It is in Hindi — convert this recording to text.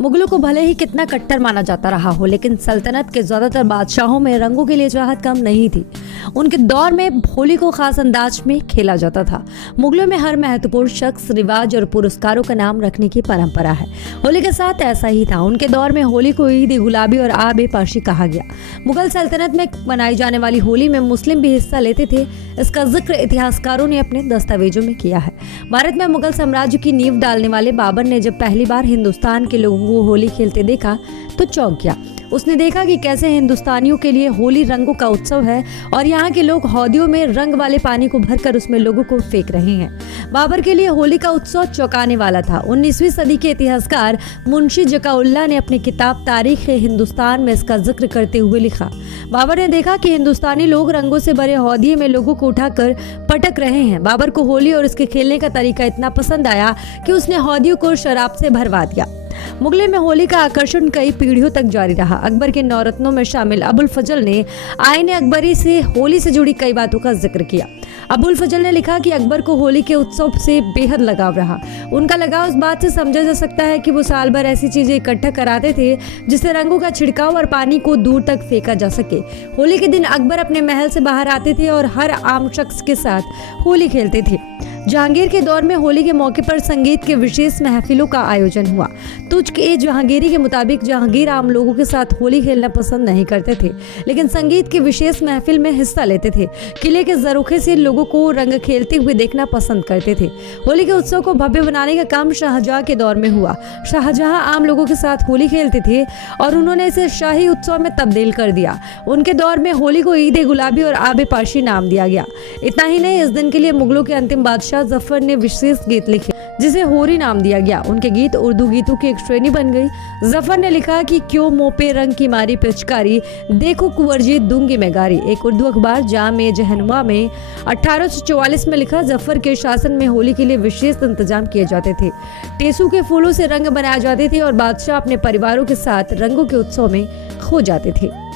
मुगलों को भले ही कितना कट्टर माना जाता रहा हो, लेकिन सल्तनत के ज्यादातर बादशाहों में रंगों के लिए चाहत कम नहीं थी। उनके दौर में होली को खास अंदाज में खेला जाता था। मुगलों में हर महत्वपूर्ण शख्स, रिवाज और पुरस्कारों का नाम रखने की परंपरा है। होली के साथ ऐसा ही था। उनके दौर में होली को ईद गुलाबी और आब पाशी कहा गया। मुगल सल्तनत में मनाई जाने वाली होली में मुस्लिम भी हिस्सा लेते थे। इसका जिक्र इतिहासकारों ने अपने दस्तावेजों में किया है। भारत में मुगल साम्राज्य की नींव डालने वाले बाबर ने जब पहली बार हिंदुस्तान के लोगों को होली खेलते देखा तो चौंक गया। उसने देखा कि कैसे हिंदुस्तानियों के लिए होली रंगों का उत्सव है और यहाँ के लोग हौदियों में रंग वाले पानी को भरकर उसमें लोगों को फेंक रहे हैं। बाबर के लिए होली का उत्सव चौंकाने वाला था। 19वीं सदी के इतिहासकार मुंशी जकाउल्लाह ने अपनी किताब तारीख हिंदुस्तान में इसका जिक्र करते हुए लिखा, बाबर ने देखा कि हिंदुस्तानी लोग रंगों से भरे हौदिये में लोगों को उठाकर पटक रहे हैं। बाबर को होली और इसके खेलने का तरीका इतना पसंद आया कि उसने हौदियों को शराब से भरवा दिया। मुगलों में होली का आकर्षण कई पीढ़ियों तक जारी रहा। अकबर के नौरत्नों में शामिल अबुल फजल ने आईने अकबरी से होली से जुड़ी कई बातों का जिक्र किया। अबुल फजल ने लिखा कि अकबर को होली के उत्सव से बेहद लगाव रहा। उनका लगाव इस बात से समझा जा सकता है कि वो साल भर ऐसी चीजें इकट्ठा कराते थे जिससे रंगों का छिड़काव और पानी को दूर तक फेंका जा सके। होली के दिन अकबर अपने महल से बाहर आते थे और हर आम शख्स के साथ होली खेलते थे। जहांगीर के दौर में होली के मौके पर संगीत के विशेष महफिलों का आयोजन हुआ। तुझ-ए-जहांगीरी के मुताबिक जहांगीर आम लोगों के साथ होली खेलना पसंद नहीं करते थे, लेकिन संगीत की विशेष महफिल में हिस्सा लेते थे। किले के जरूखे से लोगों को रंग खेलते हुए देखना पसंद करते थे। होली के उत्सव को भव्य बनाने का काम शाहजहां के दौर में हुआ। शाहजहां आम लोगों के साथ होली खेलते थे और उन्होंने इसे शाही उत्सव में तब्दील कर दिया। उनके दौर में होली को ईद गुलाबी और आब पाशी नाम दिया गया। इतना ही नहीं, इस दिन के लिए मुगलों के अंतिम बादशाह जफर ने विशेष गीत लिखे जिसे होरी नाम दिया गया। उनके गीत उर्दू गीतों की एक श्रेणी बन गई। जफर ने लिखा कि क्यों मुंह पे रंग की मारी पिचकारी, देखो कुंवरजी दूंगी मैं गारी। एक उर्दू अखबार जामे जहनुमा में 1844 में लिखा, जफर के शासन में होली के लिए विशेष इंतजाम किए जाते थे। टेसू के फूलों से रंग बनाए जाते थे और बादशाह अपने परिवारों के साथ रंगों के उत्सव में खो जाते थे।